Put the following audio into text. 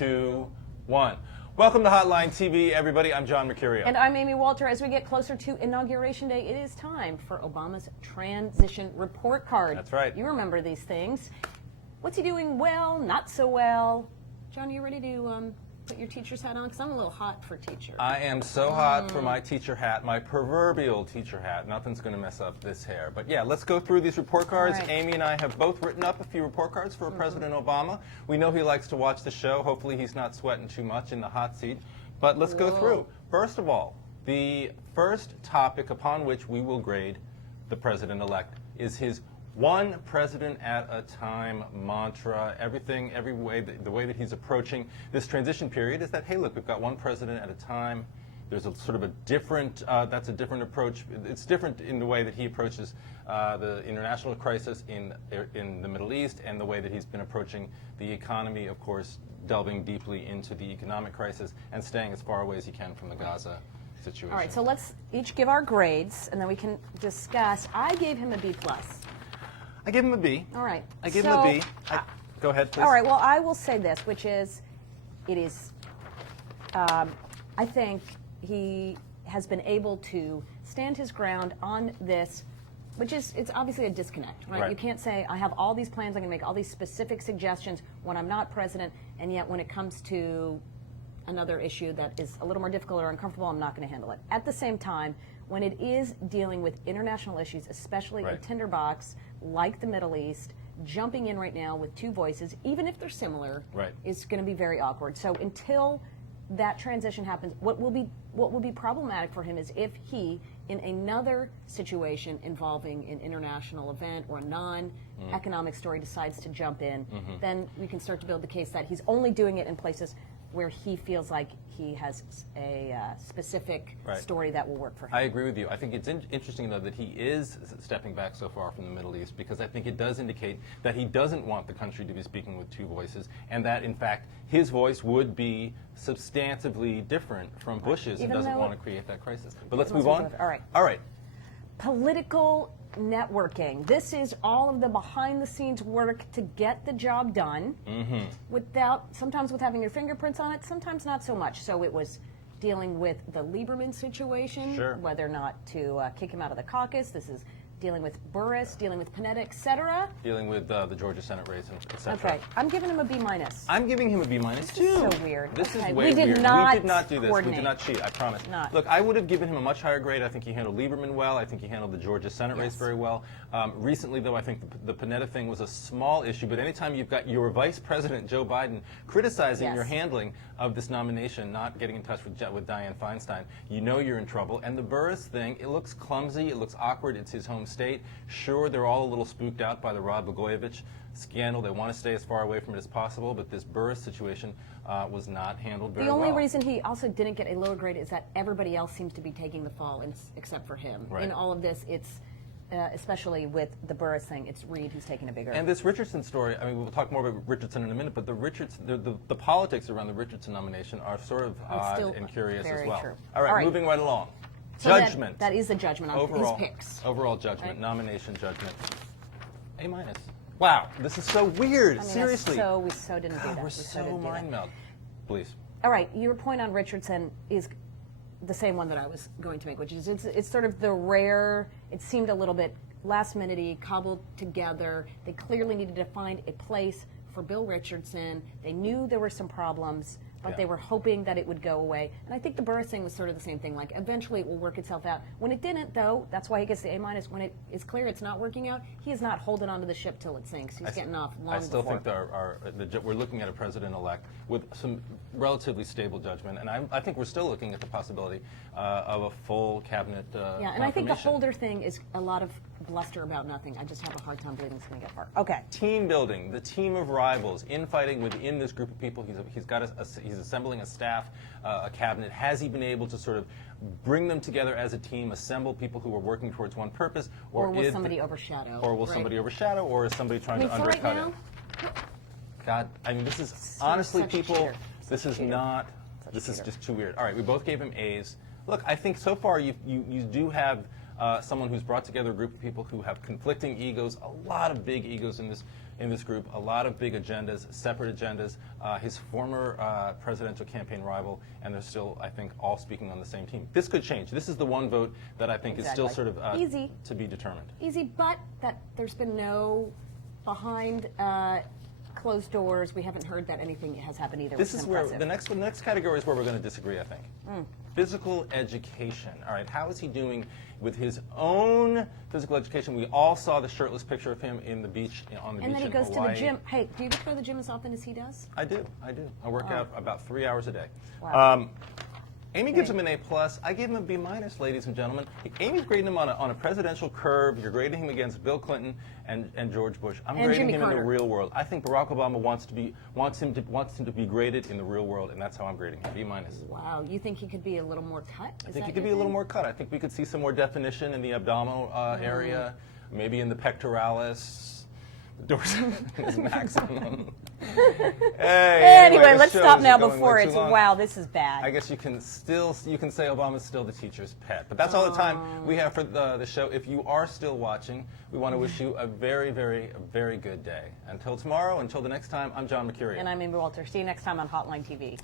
2, 1. Welcome to Hotline TV, everybody. I'm John Mercurio. And I'm Amy Walter. As we get closer to Inauguration Day, it is time for Obama's transition report card. That's right. You remember these things. What's he doing well, not so well? John, you ready to put your teacher's hat on? Because I'm a little hot for teacher. I am so hot for my teacher hat, my proverbial teacher hat. Nothing's going to mess up this hair. But yeah, let's go through these report cards. All right. Amy and I have both written up a few report cards for President Obama. We know he likes to watch the show. Hopefully he's not sweating too much in the hot seat. But let's go through. First of all, the first topic upon which we will grade the president-elect is his one president at a time mantra. Everything, every way, the way that he's approaching this transition period is that, hey, look, we've got one president at a time. There's a sort of a different, that's a different approach. It's different in the way that he approaches the international crisis in the Middle East and the way that he's been approaching the economy, of course, delving deeply into the economic crisis and staying as far away as he can from the Gaza situation. All right, so let's each give our grades, and then we can discuss. I gave him a B+. I give him a B. All right. I give him a B. Go ahead, please. All right, well, I will say this, which is, it is, I think he has been able to stand his ground on this, which is, it's obviously a disconnect, right? Right. You can't say, I have all these plans, I'm going to make all these specific suggestions when I'm not president, and yet when it comes to another issue that is a little more difficult or uncomfortable, I'm not going to handle it. At the same time, when it is dealing with international issues, especially a tinderbox like the Middle East, jumping in right now with two voices, even if they're similar, is going to be very awkward. So until that transition happens, what will be problematic for him is if he, in another situation involving an international event or a non-economic story, decides to jump in, then we can start to build the case that he's only doing it in places where he feels like he has a specific story that will work for him. I agree with you. I think it's interesting, though, that he is stepping back so far from the Middle East, because I think it does indicate that he doesn't want the country to be speaking with two voices, and that, in fact, his voice would be substantively different from Bush's and doesn't want to create that crisis. But let's move on. All right. All right. Political networking. This is all of the behind-the-scenes work to get the job done, sometimes with having your fingerprints on it, sometimes not so much. So it was dealing with the Lieberman situation, whether or not to kick him out of the caucus. This is dealing with Burris, dealing with Panetta, etc. Dealing with the Georgia Senate race, etc. Okay, I'm giving him a B-. I'm giving him a B- too. This is so weird. This is way we did weird. Not we did not do this. Coordinate. We did not cheat, I promise. Not. Look, I would have given him a much higher grade. I think he handled Lieberman well. I think he handled the Georgia Senate race very well. Recently, though, I think the Panetta thing was a small issue, but anytime you've got your Vice President, Joe Biden, criticizing your handling of this nomination, not getting in touch with Dianne Feinstein, you know you're in trouble. And the Burris thing, it looks clumsy, it looks awkward, it's his home state. Sure, they're all a little spooked out by the Rod Blagojevich scandal. They want to stay as far away from it as possible, but this Burris situation was not handled very well. The only reason he also didn't get a lower grade is that everybody else seems to be taking the fall except for him. In all of this, it's especially with the Burris thing, it's Reid who's taking a bigger. And this Richardson story, I mean, we'll talk more about Richardson in a minute, but the politics around the Richardson nomination are sort of odd and curious as well. True. All right, moving right along. So Judgment. That is the judgment on overall, his picks. Overall judgment, nomination judgment. A-. Wow, this is so weird. I mean, seriously. we so didn't do that. We're so mind meld. Please. All right, your point on Richardson is the same one that I was going to make, which is it's sort of the rare. It seemed a little bit last-minute-y, cobbled together. They clearly needed to find a place for Bill Richardson. They knew there were some problems, but they were hoping that it would go away. And I think the Burris thing was sort of the same thing. Like, eventually it will work itself out. When it didn't, though, that's why he gets the A-. When it is clear it's not working out, he is not holding onto the ship till it sinks. He's getting off long before. I still think we're looking at a president-elect with some relatively stable judgment, and I think we're still looking at the possibility of a full cabinet and I think the Holder thing is a lot of bluster about nothing. I just have a hard time believing it's going to get far. Okay. Team building, the team of rivals, infighting within this group of people. He's assembling a staff, a cabinet. Has he been able to sort of bring them together as a team, assemble people who are working towards one purpose, or will somebody overshadow? Or will somebody overshadow, or is somebody trying to undercut it? God, I mean, this is honestly, people. This is not. This is just too weird. All right, we both gave him A's. Look, I think so far you do have someone who's brought together a group of people who have conflicting egos, a lot of big egos in this group, a lot of big agendas, separate agendas. His former presidential campaign rival, and they're still, I think, all speaking on the same team. This could change. This is the one vote that I think is still sort of easy to be determined. Easy, but that there's been no behind closed doors. We haven't heard that anything has happened either. This which is where impressive. the next category is where we're going to disagree, I think. Physical education. All right, how is he doing with his own physical education? We all saw the shirtless picture of him in the beach on the And beach then he in goes Hawaii. to the gym. Hey, do you go to the gym as often as he does? I do. I work out about 3 hours a day. Wow. Amy gives him an A+. I gave him a B-, ladies and gentlemen. Amy's grading him on a presidential curve. You're grading him against Bill Clinton and George Bush. I'm And grading Jimmy him in Carter. the real world. I think Barack Obama wants him to be graded in the real world, and that's how I'm grading him, B-. Wow, you think he could be a little more cut? I think he could be a little more cut. I think we could see some more definition in the abdominal area, maybe in the pectoralis. The dorsal is maximum. Anyway, the let's show stop is now going before way too it's long. wow, this is bad. I guess you can say Obama's still the teacher's pet. But that's all the time we have for the show. If you are still watching, we want to wish you a very, very, very good day. Until tomorrow, until the next time, I'm John Mercurio. And I'm Amy Walter. See you next time on Hotline TV.